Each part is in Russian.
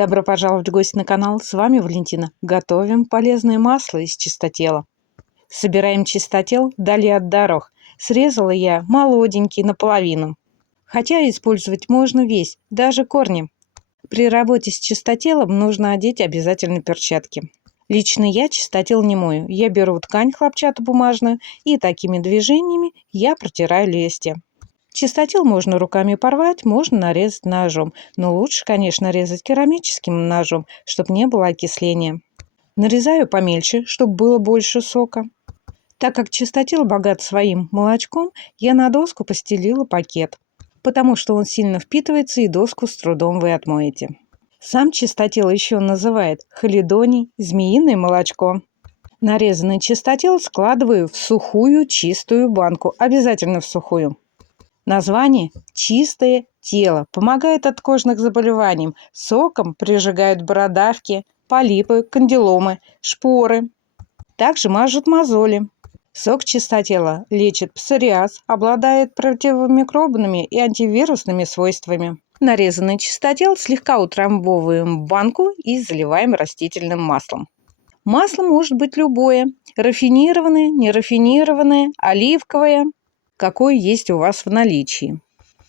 Добро пожаловать в гости на канал. С вами Валентина. Готовим полезное масло из чистотела. Собираем чистотел вдали от дорог. Срезала я молоденький наполовину. Хотя использовать можно весь, даже корни. При работе с чистотелом нужно одеть обязательно перчатки. Лично я чистотел не мою. Я беру ткань хлопчатобумажную и такими движениями я протираю листья. Чистотел можно руками порвать, можно нарезать ножом, но лучше, конечно, резать керамическим ножом, чтобы не было окисления. Нарезаю помельче, чтобы было больше сока. Так как чистотел богат своим молочком, я на доску постелила пакет, потому что он сильно впитывается и доску с трудом вы отмоете. Сам чистотел еще называют халидоний, змеиное молочко. Нарезанный чистотел складываю в сухую чистую банку, обязательно в сухую. Название «Чистое тело» помогает от кожных заболеваний. Соком прижигают бородавки, полипы, кандиломы, шпоры. Также мажут мозоли. Сок чистотела лечит псориаз, обладает противомикробными и антивирусными свойствами. Нарезанный чистотел слегка утрамбовываем в банку и заливаем растительным маслом. Масло может быть любое – рафинированное, нерафинированное, оливковое, какой есть у вас в наличии.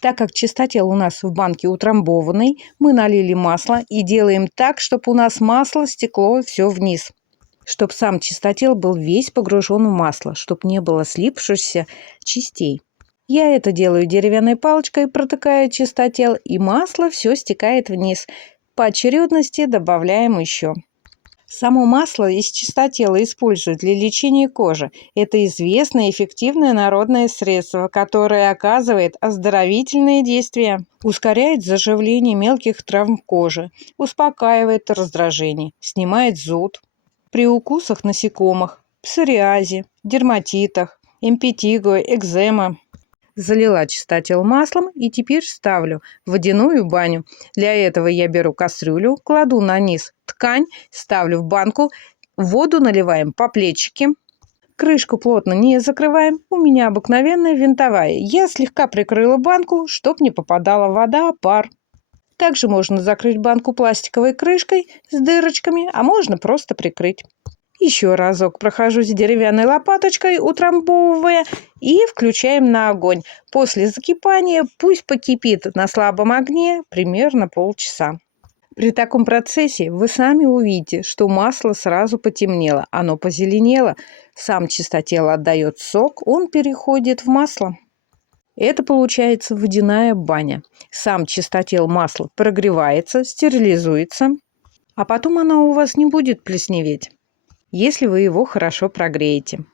Так как чистотел у нас в банке утрамбованный, мы налили масло и делаем так, чтобы у нас масло стекло все вниз. Чтобы сам чистотел был весь погружен в масло, чтобы не было слипшихся частей. Я это делаю деревянной палочкой, протыкая чистотел, и масло все стекает вниз. По очередности добавляем еще. Само масло из чистотела используют для лечения кожи. Это известное и эффективное народное средство, которое оказывает оздоровительные действия, ускоряет заживление мелких травм кожи, успокаивает раздражение, снимает зуд. При укусах насекомых, псориазе, дерматитах, импетиго, экзема. Залила чистотел маслом и теперь ставлю в водяную баню. Для этого я беру кастрюлю, кладу на низ ткань, ставлю в банку, воду наливаем по плечике. Крышку плотно не закрываем, у меня обыкновенная винтовая. Я слегка прикрыла банку, чтобы не попадала вода, пар. Также можно закрыть банку пластиковой крышкой с дырочками, а можно просто прикрыть. Еще разок прохожусь деревянной лопаточкой, утрамбовывая, и включаем на огонь. После закипания пусть покипит на слабом огне примерно полчаса. При таком процессе вы сами увидите, что масло сразу потемнело, оно позеленело, сам чистотел отдает сок, он переходит в масло. Это получается водяная баня. Сам чистотел масла прогревается, стерилизуется, а потом оно у вас не будет плесневеть, если вы его хорошо прогреете.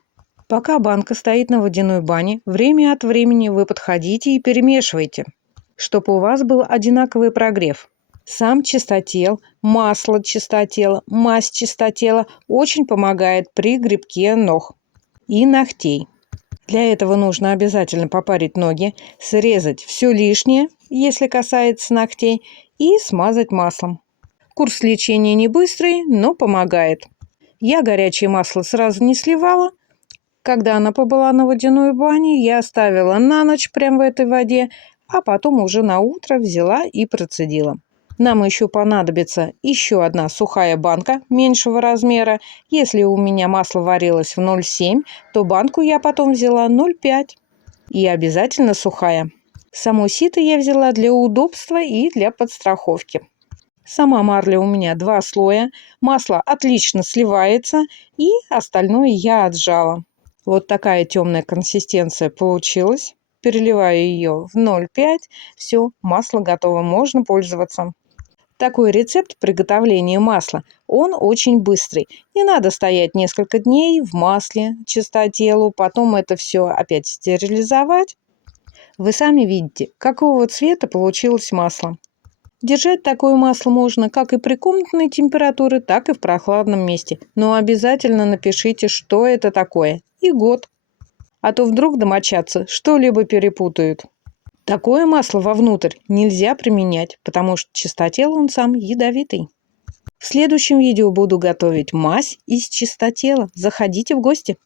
Пока банка стоит на водяной бане, время от времени вы подходите и перемешиваете, чтобы у вас был одинаковый прогрев. Сам чистотел, масло чистотела, мазь чистотела очень помогает при грибке ног и ногтей. Для этого нужно обязательно попарить ноги, срезать все лишнее, если касается ногтей, и смазать маслом. Курс лечения не быстрый, но помогает. Я горячее масло сразу не сливала. Когда она побыла на водяной бане, я оставила на ночь прямо в этой воде, а потом уже на утро взяла и процедила. Нам еще понадобится еще одна сухая банка меньшего размера. Если у меня масло варилось в 0,7, то банку я потом взяла 0,5. И обязательно сухая. Само сито я взяла для удобства и для подстраховки. Сама марля у меня 2 слоя. Масло отлично сливается, и остальное я отжала. Вот такая темная консистенция получилась. Переливаю ее в 0,5. Все, масло готово, можно пользоваться. Такой рецепт приготовления масла, он очень быстрый. Не надо стоять несколько дней в масле чистотелу, потом это все опять стерилизовать. Вы сами видите, какого цвета получилось масло. Держать такое масло можно как и при комнатной температуре, так и в прохладном месте. Но обязательно напишите, что это такое, и год. А то вдруг домочадцы что-либо перепутают. Такое масло вовнутрь нельзя применять, потому что чистотел он сам ядовитый. В следующем видео буду готовить мазь из чистотела. Заходите в гости.